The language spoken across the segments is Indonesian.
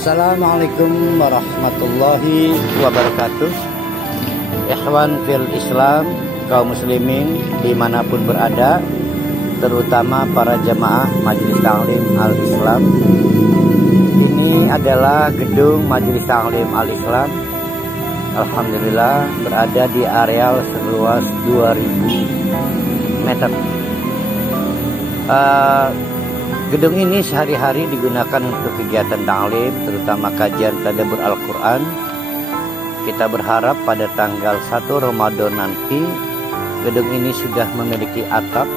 Assalamualaikum warahmatullahi wabarakatuh. Ikhwan fil Islam, kaum muslimin dimanapun berada, terutama para jamaah Majelis Taklim Al-Islam. Ini adalah gedung Majelis Taklim Al-Islam. Alhamdulillah berada di areal seluas 2000 meter. Gedung ini sehari-hari digunakan untuk kegiatan taklim, terutama kajian tadabbur Al-Quran. Kita berharap pada tanggal 1 Ramadan nanti gedung ini sudah memiliki atap.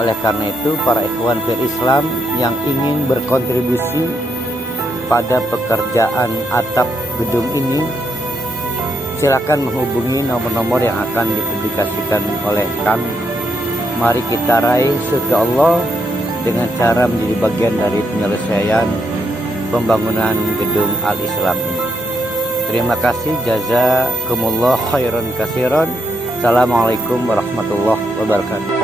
Oleh karena itu, para ikhwan fil Islam yang ingin berkontribusi pada pekerjaan atap gedung ini, silakan menghubungi nomor-nomor yang akan dipublikasikan oleh kami. Mari kita raih surga Allah dengan cara menjadi bagian dari penyelesaian pembangunan gedung Al-Islam ini. Terima kasih, jazakumullah khairan katsiran. Assalamualaikum warahmatullahi wabarakatuh.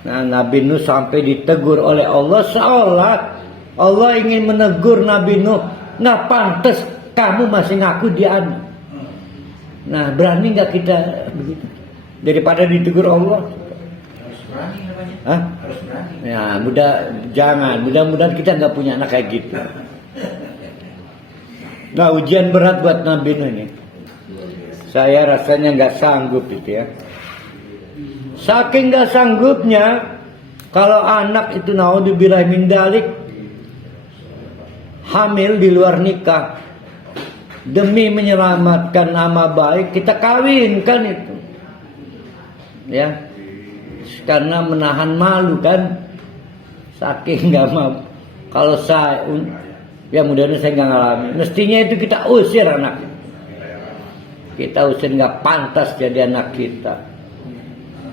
Nah, Nabi Nuh sampai ditegur oleh Allah, seolah Allah ingin menegur Nabi Nuh, nggak pantas kamu masih ngaku dia anak. Nah, berani nggak kita begitu daripada ditegur Allah? Harus berani namanya. Hah? Harus berani. Ya, mudah-mudahan kita nggak punya anak kayak gitu. Nah, ujian berat buat Nabi Nuh ini. Saya rasanya nggak sanggup itu ya. Saking gak sanggupnya, kalau anak itu naudzubillah min dzalik hamil di luar nikah, demi menyelamatkan nama baik kita kawinkan itu, ya, karena menahan malu kan, saking gak mau. Kalau saya, ya mudah-mudahan saya gak ngalamin. Mestinya itu kita usir anak, kita usir, gak pantas jadi anak kita.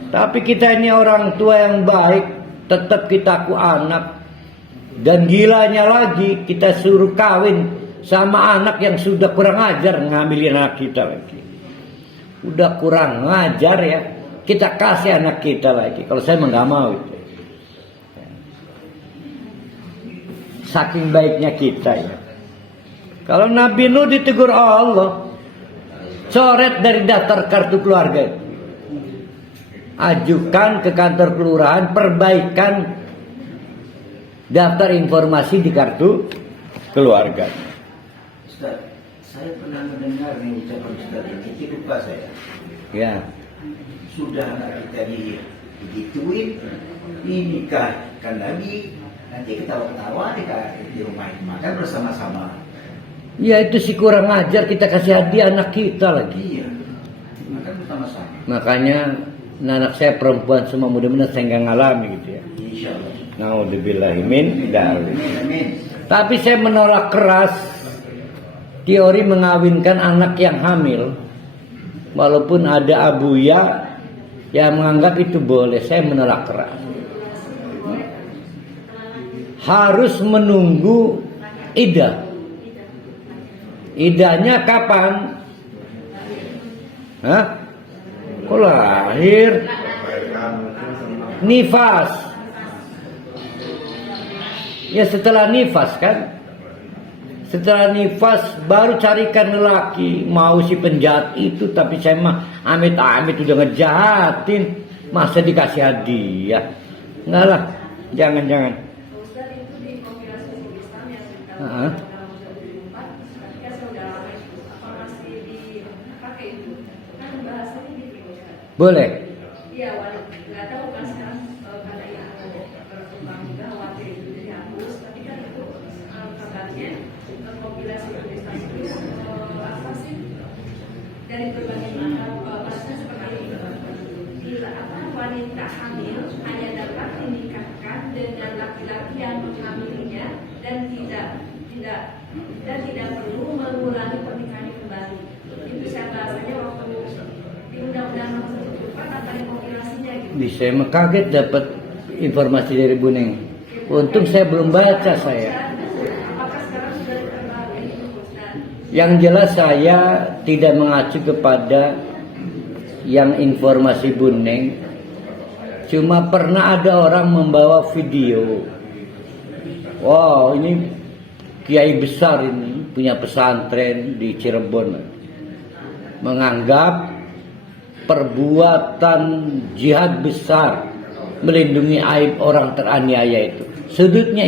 Tapi kita ini orang tua yang baik, tetap kita aku anak. Dan gilanya lagi, kita suruh kawin sama anak yang sudah kurang ajar ngambilin anak kita lagi. Udah kurang ngajar ya, kita kasih anak kita lagi. Kalau saya nggak mau itu. Saking baiknya kita ya. Kalau Nabi Nuh ditegur Allah, coret dari daftar kartu keluarga itu. Ajukan ke kantor kelurahan perbaikan daftar informasi di kartu keluarga. Ustaz, saya pernah mendengar nih ucapan Ustaz ini, lupa saya. Ya. Sudah anak kita digituin, dinikahkan lagi, nanti ketawa-ketawa di rumah makan bersama-sama. Ya itu sih kurang ajar, kita kasih hadiah anak kita lagi. Iya, makan bersama-sama. Makanya anak saya perempuan semua, mudah-mudahan saya nggak ngalami gitu ya. Insya Allah. Naudzubillahi min dzalik. Amin. Tapi saya menolak keras teori mengawinkan anak yang hamil. Walaupun ada abuya yang menganggap itu boleh, saya menolak keras. Harus menunggu idah. Idahnya kapan? Hah? Kok lahir? Nifas. Ya setelah nifas kan? Setelah nifas baru carikan lelaki. Mau si penjahat itu, tapi saya mah amit-amit udah ngejahatin, masa dikasih hadiah? Enggak lah, jangan. Boleh. Iya, nggak tahu kan sekarang karena yang berkembang juga khawatir itu dihapus, tapi kan itu kabarnya kompilasi prestasi itu apa sih dari berbagai macam bahasa seperti ini. Bila wanita hamil hanya dapat dinikahkan dengan laki-laki yang menghamilinya dan tidak perlu mengulangi pernikahan kembali. Itu saya bahasanya waktu di undang-undang nomor 1 apa kompilasinya gitu. Bisa kaget dapat informasi dari Bu Neng. Untung saya belum baca saya. Apakah sekarang sudah terbaru? Yang jelas saya tidak mengacu kepada yang informasi Bu Neng. Cuma pernah ada orang membawa video. Wow, ini kiai besar ini punya pesantren di Cirebon. Menganggap perbuatan jihad besar melindungi aib orang teraniaya itu. Sudutnya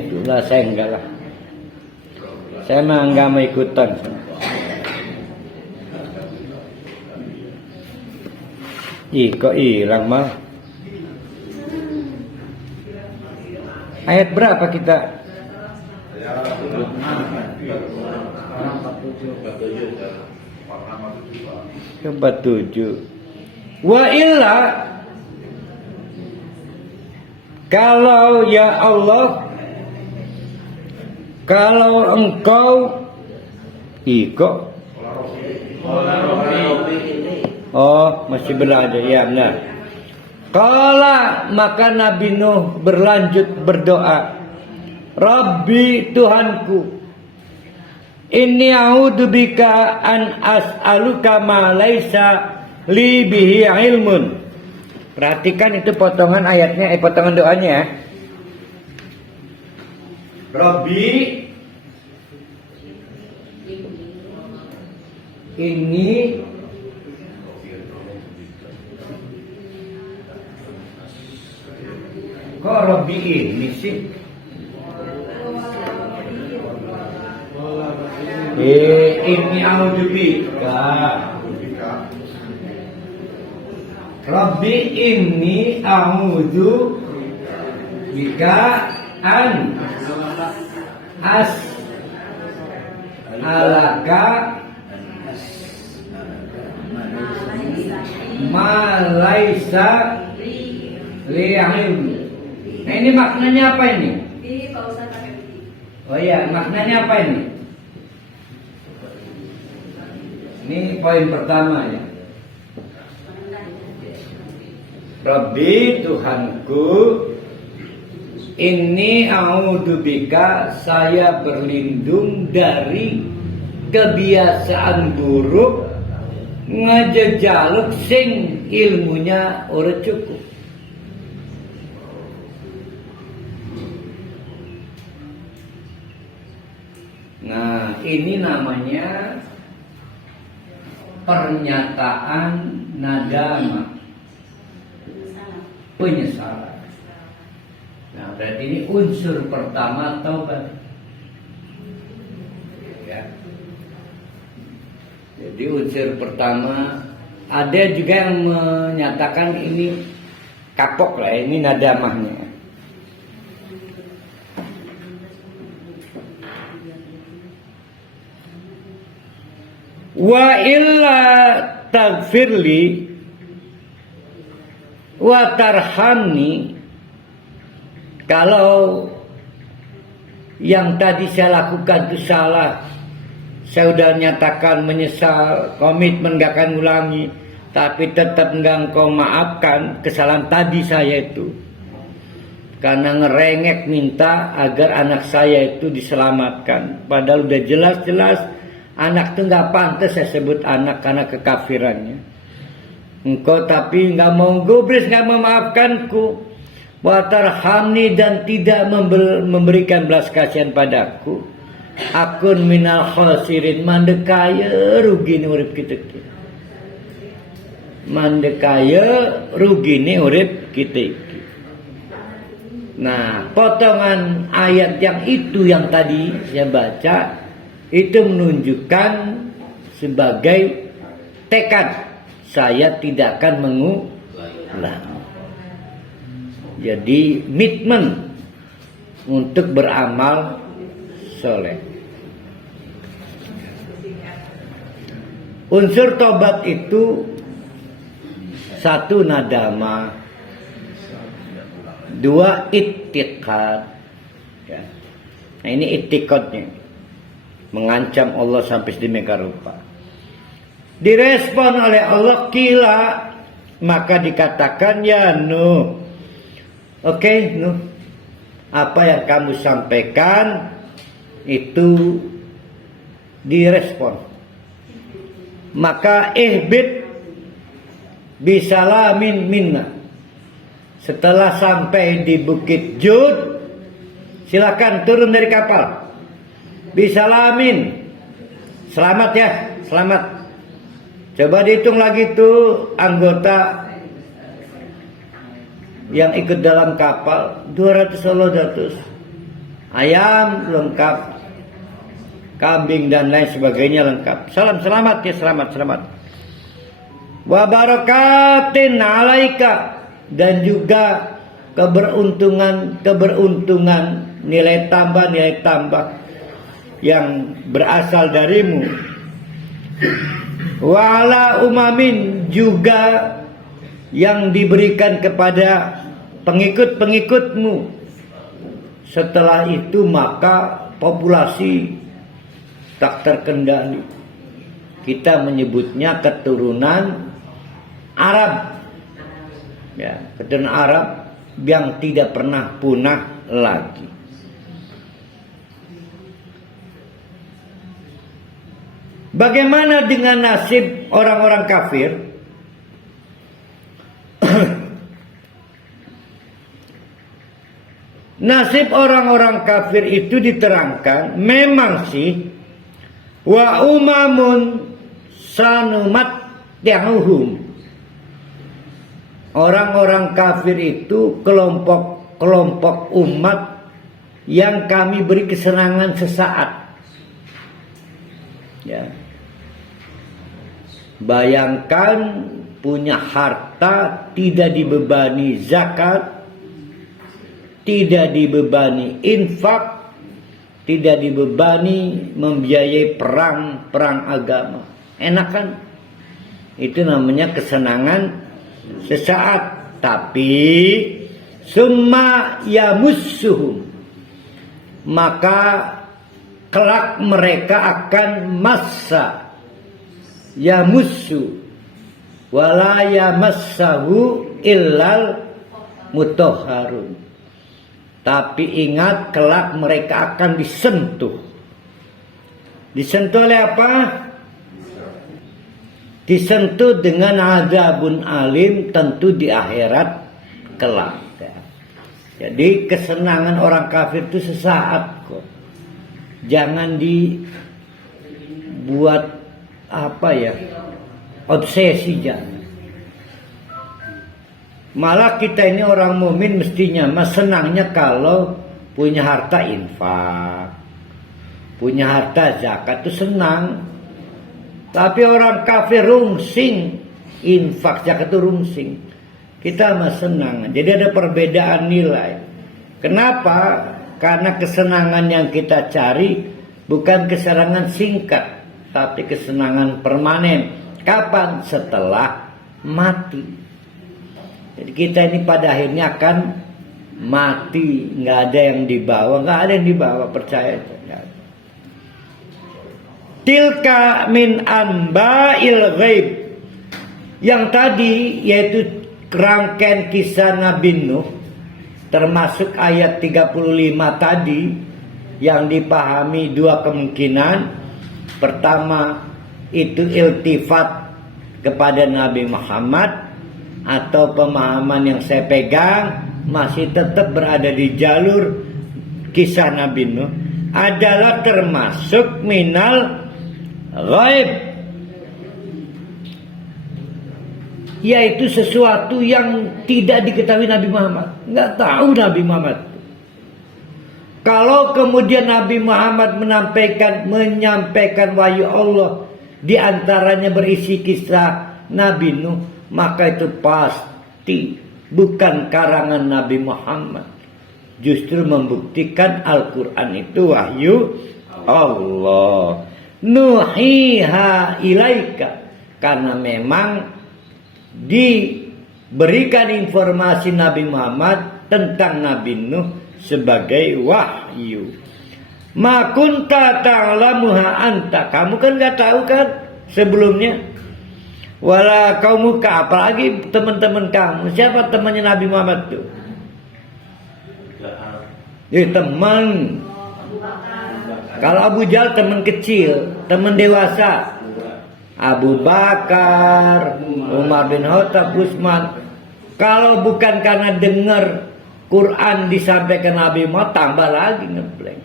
itu lah, saya enggak lah. Saya mah enggak mau ikutan. Kok hilang mah. Ayat berapa kita? 47. Wa illa, kalau ya Allah, kalau engkau masih berada, ya benar. Kala, maka Nabi Nuh berlanjut berdoa, Rabbi, Tuhanku, inni a'udzubika an as'aluka ma laisa li bihi ilmun. Perhatikan itu potongan ayatnya, potongan doanya ya. Rabbi, ini kok Rabbi ini sih? Ini a'udzubika. Rabbi inni a'udzubika an as'alaka ma laisa li ilm. Nah, ini maknanya apa ini? Oh iya, maknanya apa ini? Ini poin pertama ya. Rabbi, Tuhanku, inni a'udzubika, saya berlindung dari kebiasaan buruk ngejejaluk sing ilmunya ora cukup. Nah, ini namanya pernyataan nadama, penyesalan. Nah, berarti ini unsur pertama taubat. Ya. Jadi unsur pertama, ada juga yang menyatakan ini kapok lah, ini nadamahnya. Wa illa taghfirli wa tarhamni, kalau yang tadi saya lakukan itu salah, saya sudah nyatakan menyesal, komitmen gak akan ulangi, tapi tetap enggak engkau maafkan kesalahan tadi saya itu, karena ngerengek minta agar anak saya itu diselamatkan, padahal udah jelas-jelas Anak tuh nggak pantas saya sebut anak karena kekafirannya. Engkau tapi nggak mau gubris, nggak memaafkanku. Wa tarhamni dan tidak memberikan belas kasihan padaku. Akun minal khosirin, mandekaya rugi ni urip kita. Mandekaya rugi ni urip kita. Nah, potongan ayat yang itu yang tadi saya baca itu menunjukkan sebagai tekad saya tidak akan mengulang. Jadi komitmen untuk beramal soleh. Unsur tobat itu satu nadama, dua ittiqad. Ya. Nah ini ittiqadnya, mengancam Allah sampai sedemikian rupa. Direspon oleh Allah kila, maka dikatakan ya Nuh. Oke, Nuh, apa yang kamu sampaikan itu direspon. Maka ihbit bisalamin minna. Setelah sampai di Bukit Jud, silakan turun dari kapal. Bisalamin, selamat ya, selamat. Coba dihitung lagi tuh anggota yang ikut dalam kapal 200. Ayam lengkap, kambing dan lain sebagainya lengkap. Salam selamat ya, selamat. Wa barakatin alaika, dan juga keberuntungan nilai tambah yang berasal darimu. Wala umamin, juga yang diberikan kepada pengikut-pengikutmu. Setelah itu maka populasi tak terkendali. Kita menyebutnya keturunan Arab. Ya, keturunan Arab yang tidak pernah punah lagi. Bagaimana dengan nasib orang-orang kafir? Nasib orang-orang kafir itu diterangkan memang sih wa umamun sanumat yahuhum. Orang-orang kafir itu kelompok umat yang kami beri kesenangan sesaat. Ya. Bayangkan punya harta tidak dibebani zakat, tidak dibebani infak, tidak dibebani membiayai perang agama. Enak kan? Itu namanya kesenangan sesaat. Tapi summa yamussuhum, maka kelak mereka akan massa yamussu wala yamassahu illal mutahharun. Tapi ingat, kelak mereka akan disentuh. Disentuh oleh apa? Disentuh dengan azabun alim, tentu di akhirat kelak. Jadi kesenangan orang kafir itu sesaat kok. Jangan dibuat obsesi, jangan. Malah kita ini orang mukmin mestinya senangnya kalau punya harta infak, punya harta zakat itu senang. Tapi orang kafir rungsing, infak zakat itu rungsing. Kita mah senang. Jadi ada perbedaan nilai. Kenapa? Karena kesenangan yang kita cari bukan kesenangan singkat, tapi kesenangan permanen. Kapan? Setelah mati. Jadi kita ini pada akhirnya akan mati. Nggak ada yang dibawa, percaya. Tilka min anba'il ghaib. Yang tadi yaitu rangkaian kisah Nabi Nuh, termasuk ayat 35 tadi, yang dipahami dua kemungkinan. Pertama, itu iltifat kepada Nabi Muhammad, atau pemahaman yang saya pegang masih tetap berada di jalur kisah Nabi Nuh, adalah termasuk minal ghaib, yaitu sesuatu yang tidak diketahui Nabi Muhammad. Nggak tahu Nabi Muhammad. Kalau kemudian Nabi Muhammad menyampaikan wahyu Allah, diantaranya berisi kisah Nabi Nuh, maka itu pasti bukan karangan Nabi Muhammad. Justru membuktikan Al-Quran itu wahyu Allah. Nuhiha ilaika, karena memang diberikan informasi Nabi Muhammad tentang Nabi Nuh sebagai wahyu. Ma kunta ta'lamuha anta, kamu kan nggak tahu kan sebelumnya. Wala kaumuka, apalagi teman-teman kamu. Siapa temannya Nabi Muhammad tuh? Teman. Kalau Abu Jahal teman kecil, teman dewasa. Abu Bakar, Umar bin Khattab, Utsman. Kalau bukan karena dengar Quran disampaikan Nabi Muhammad, tambah lagi ngebleng.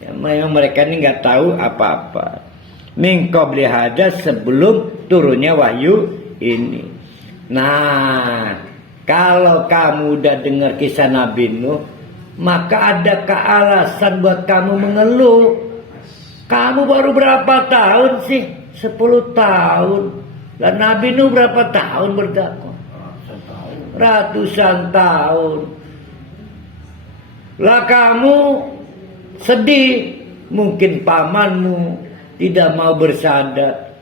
Ya, memang mereka ini nggak tahu apa-apa. Min qabli hada, sebelum turunnya wahyu ini. Nah, kalau kamu udah dengar kisah Nabi Nuh, maka adakah alasan buat kamu mengeluh? Kamu baru berapa tahun sih? 10 tahun. Dan Nabi Nuh berapa tahun berdakwah? Ratusan tahun. Lah kamu sedih, mungkin pamanmu tidak mau bersadar.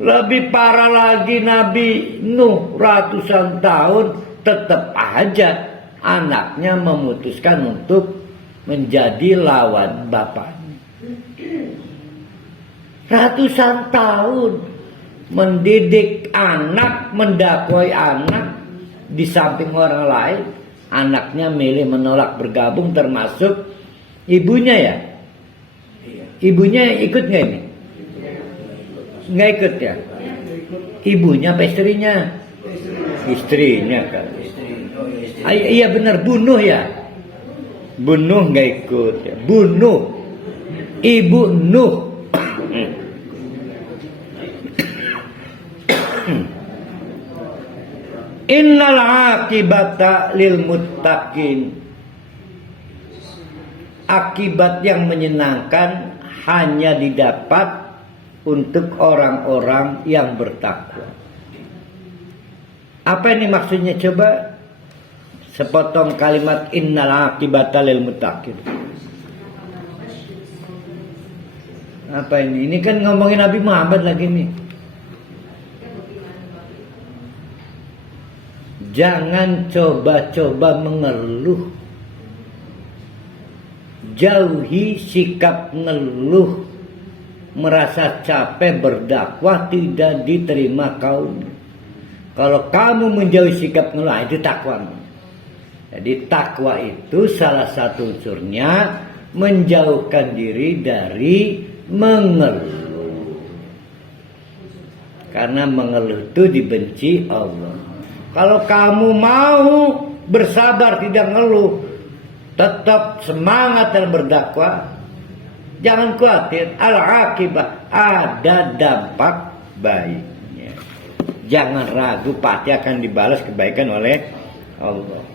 Lebih parah lagi, Nabi Nuh ratusan tahun tetap aja anaknya memutuskan untuk menjadi lawan bapaknya. Ratusan tahun mendidik anak, mendakwai anak, di samping orang lain anaknya milih menolak bergabung, termasuk ibunya ya. Ibunya ikut nggak ini? Nggak ikut ya? Ibunya apa istrinya? Istrinya kan. Iya benar, bunuh ya. Bunuh nggak ikut ya. Bunuh Ibu Nuh. Innal akibata lil muttaqin. Akibat yang menyenangkan hanya didapat untuk orang-orang yang bertakwa. Apa ini maksudnya coba? Sepotong kalimat innal akibata lil muttaqin. Apa ini? Ini kan ngomongin Nabi Muhammad lagi nih. Jangan coba-coba mengeluh. Jauhi sikap ngeluh, merasa capek berdakwah tidak diterima kaum. Kalau kamu menjauhi sikap ngeluh, itu takwa. Jadi takwa itu salah satu unsurnya menjauhkan diri dari mengeluh. Karena mengeluh itu dibenci Allah. Kalau kamu mau bersabar tidak ngeluh, tetap semangat dalam berdakwah, jangan khawatir, al-akibah, ada dampak baiknya. Jangan ragu, pasti akan dibalas kebaikan oleh Allah.